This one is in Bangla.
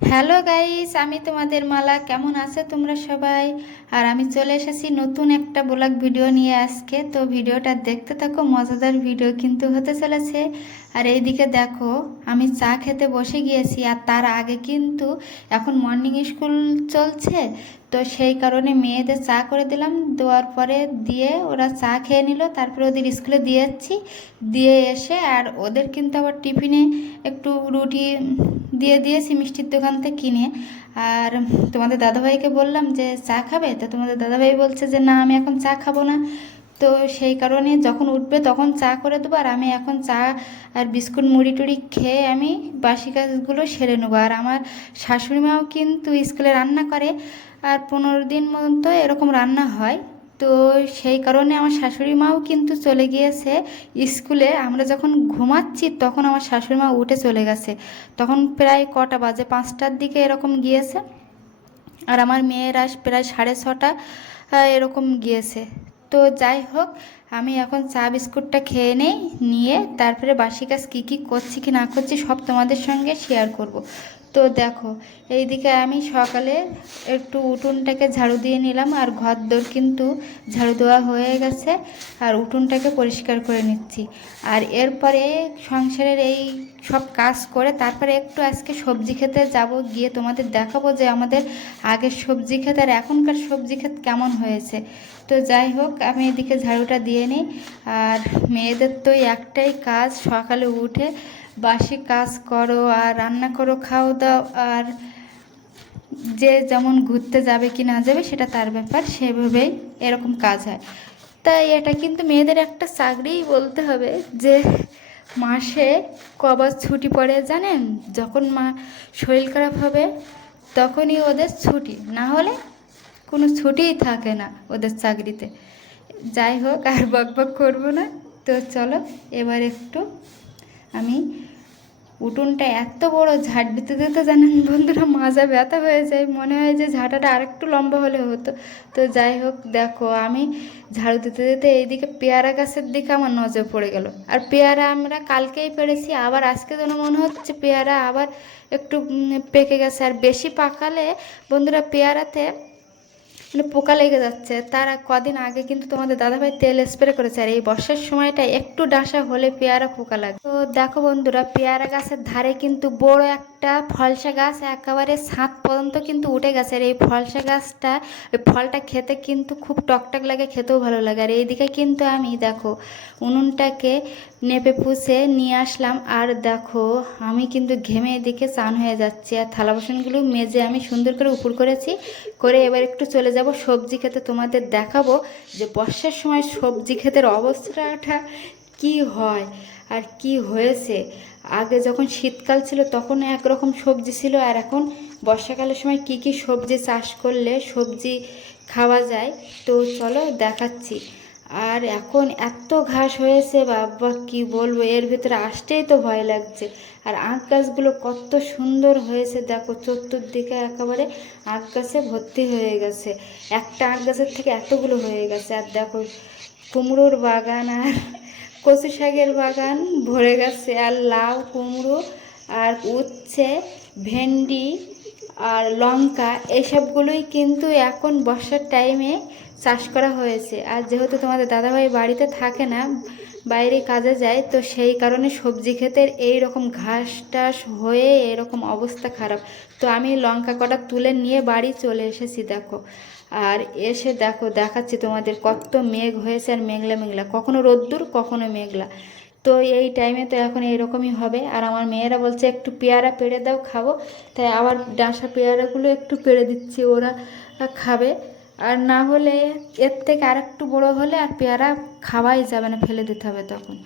হ্যালো গাইস, আমি তোমাদের মালা। কেমন আছো তোমরা সবাই? আর আমি চলে এসেছি নতুন একটা ব্লগ ভিডিও নিয়ে আজকে। তো ভিডিওটা দেখতে থাকো, মজাদার ভিডিও কিন্তু হতে চলেছে। আর এইদিকে দেখো, আমি চা খেতে বসে গিয়েছি। আর তার আগে কিন্তু এখন মর্নিং স্কুল চলছে, তো সেই কারণে মেয়েদের চা করে দিলাম। দেওয়ার পরে দিয়ে ওরা চা খেয়ে নিল, তারপরে ওদের স্কুলে দিয়ে যাচ্ছি। দিয়ে এসে আর ওদের কিন্তু আবার টিফিনে একটু রুটি দিয়ে দিয়েছি মিষ্টির দোকান থেকে কিনে। আর তোমাদের দাদাভাইকে বললাম যে চা খাবে, তো তোমাদের দাদাভাই বলছে যে না, আমি এখন চা খাবো না। তো সেই কারণে যখন উঠবে তখন চা করে দেবো, আর আমি এখন চা আর বিস্কুট মুড়ি টুড়ি খেয়ে আমি বাসি কাজগুলো সেরে নেবো। আর আমার শাশুড়ি মাও কিন্তু স্কুলে রান্না করে, আর 15 দিন মতো এরকম রান্না হয়। তো সেই কারণে আমার শাশুড়ি মাও কিন্তু চলে গিয়েছে স্কুলে। আমরা যখন ঘুমাচ্ছি তখন আমার শাশুড়ি মা উঠে চলে গেছে। তখন প্রায় কটা বাজে, 5টার দিকে এরকম গিয়েছে। আর আমার মেয়েরা প্রায় 6:30 এরকম গিয়েছে। তো যাই হোক, আমি এখন চা বিস্কুটটা খেয়ে নিয়ে তারপরে বাসি কাজ কী কী করছি কি না করছি সব তোমাদের সঙ্গে শেয়ার করব। তো দেখো, এইদিকে আমি সকালে একটু উঠোনটাকে ঝাড়ু দিয়ে নিলাম, আর ঘরদোর কিন্তু ঝাড়ু দেওয়া হয়ে গেছে। আর উঠোনটাকে পরিষ্কার করে নিচ্ছি। আর এরপরে সংসারের এই সব কাজ করে তারপরে একটু আজকে সবজি খেতে যাব, গিয়ে তোমাদের দেখাবো যে আমাদের আগের সবজি ক্ষেত আর এখনকার সবজি ক্ষেত কেমন হয়েছে। তো যাই হোক, আমি এদিকে ঝাড়ুটা দিয়ে নিই। আর মেয়েদের তো একটাই কাজ, সকালে উঠে বাসি কাজ করো আর রান্না করো, খাও দাও, আর যে যেমন ঘুরতে যাবে কি না যাবে সেটা তার ব্যাপার, সেভাবেই এরকম কাজ হয়। তাই এটা কিন্তু মেয়েদের একটা চাকরিই বলতে হবে, যে মাসে কবার ছুটি পড়ে জানেন? যখন শরীর খারাপ হবে তখনই ওদের ছুটি, না হলে কোনো ছুটিই থাকে না ওদের চাকরিতে। যাই হোক, আর বকবক করবো না। তো চলো, এবার একটু আমি উঠোনটা এত বড় ঝাড় দিতে দিতে জানেন বন্ধুরা, মাজা ব্যথা হয়ে যায়, মনে হয় যে ঝাঁটাটা আরেকটু লম্বা হলে হতো। তো যাই হোক, দেখো আমি ঝাড়ু দিতে দিতে এইদিকে পেয়ারা গাছের দিকে আমার নজর পড়ে গেল। আর পেয়ারা আমরা কালকেই পেড়েছি, আবার আজকে যেন মনে হচ্ছে পেয়ারা আবার একটু পেকে গেছে। আর বেশি পাকালে বন্ধুরা পেয়ারাতে পোকা লেগে যাচ্ছে। তার কদিন আগে কিন্তু তোমাদের দাদাভাই তেল স্প্রে করেছে, আর এই বর্ষার সময়টা একটু ডাসা হলে পেয়ারা পোকা লাগে। তো দেখো বন্ধুরা, পেয়ারা গাছের ধারে কিন্তু বড় একটা ফলসা গাছ একেবারে ছাদ পর্যন্ত কিন্তু উঠে গেছে। আর এই ফলসা গাছটা, ওই ফলটা খেতে কিন্তু খুব টকটক লাগে, খেতেও ভালো লাগে। আর এইদিকে কিন্তু আমি দেখো উনুনটাকে নেপে পুষে নিয়ে আসলাম। আর দেখো আমি কিন্তু ঘেমে এদিকে চান হয়ে যাচ্ছি, আর থালা বাসনগুলো মেজে আমি সুন্দর করে উপর করেছি। করে এবার একটু চলে যাব সবজি খেতে, তোমাদের দেখাবো যে বর্ষার সময় সবজি ক্ষেতের অবস্থাটা কি হয় আর কি হয়েছে। আগে যখন শীতকাল ছিল তখন একরকম সবজি ছিল, আর এখন বর্ষাকালের সময় কি কি সবজি চাষ করলে সবজি খাওয়া যায়, তো চলো দেখাচ্ছি। আর এখন এত ঘাস হয়েছে বাবা, কি বলবো, এর ভিতরে আসতেই তো ভয় লাগছে। আর আখ গাছগুলো কত সুন্দর হয়েছে দেখো, চতুর্দিকে একেবারে আখ গাছে ভর্তি হয়ে গেছে। একটা আখ গাছের থেকে এতগুলো হয়ে গেছে। আর দেখো কুমড়োর বাগান আর কচু শাকের বাগান ভরে গেছে, আর লাউ, কুমড়ো, আর উচ্ছে, ভেন্ডি আর লঙ্কা, এইসবগুলোই কিন্তু এখন বর্ষার টাইমে চাষ করা হয়েছে। আর যেহেতু তোমাদের দাদাভাই বাড়িতে থাকে না, বাইরে কাজে যায়, তো সেই কারণে সবজি ক্ষেতের এই রকম ঘাস টাস হয়ে এরকম অবস্থা খারাপ। তো আমি লঙ্কা কটা তুলে নিয়ে বাড়ি চলে এসেছি দেখো। আর এসে দেখো দেখাচ্ছি তোমাদের কত মেঘ হয়েছে, আর মেঘলা মেঘলা, কখনো রোদ্দুর কখনো মেঘলা। তো এই টাইমে তো এখন এরকমই হবে। আর আমার মেয়েরা বলছে একটু পেয়ারা পেড়ে দাও, খাবো। তাই আবার ডাঁসা পেয়ারাগুলো একটু পেড়ে দিচ্ছি, ওরা খাবে। আর না হলে এর থেকে আরেকটু বড় হলে আর পেয়ারা খাওয়াই যাবে না, ফেলে দিতে হবে তখন।